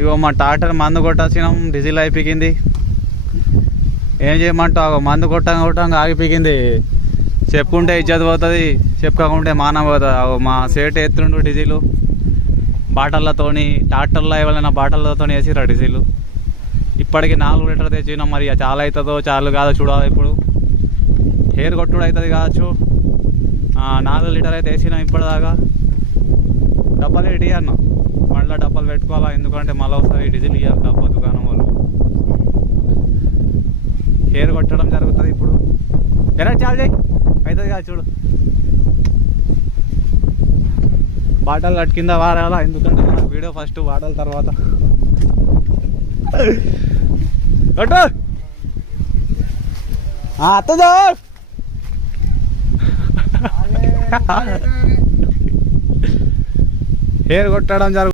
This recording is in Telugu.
ఇగో మా ట్రాక్టర్ మందు కొట్టాల్సినాం, డీజిల్ అయిపోయింది. ఏం చేయమంటావు, మందు కొట్టంగా ఆగిపోయింది. చెప్పుకుంటే ఇజ్జత్ పోతుంది, చెప్పుకోకుంటే మానం పోతుంది. మా సేటు ఎత్తుండు డీజిల్ బాటళ్ళతోని, ట్రాక్టర్లో ఎవరైనా బాటళ్ళతో వేసిరా డీజిల్. ఇప్పటికి 4 లీటర్లు తెచ్చినాం. మరి చాలా అవుతుందో చాలు కాదో చూడాలి. ఇప్పుడు హెయిర్ కొట్టుడు అవుతుంది కావచ్చు. 4 లీటర్ అయితే వేసినాం ఇప్పటిదాకా. డబ్బాలు ఏంటి అన్న, మళ్ళీ డబ్బాలు పెట్టుకోవాలా, ఎందుకంటే మళ్ళీ ఒకసారి డీజిల్ ఇవ్వాలి డబ్బా దుకాణం వాళ్ళు. హెయిర్ కొట్టడం జరుగుతుంది ఇప్పుడు. ఎలా చాలు చేయి అవుతుంది కాదు చూడు. బాటలు అటు కింద వారాలా, ఎందుకంటే మన వీడియో ఫస్ట్ బాటల తర్వాత అత్తదో హెయిర్ కొట్టడం జరుగుతుంది.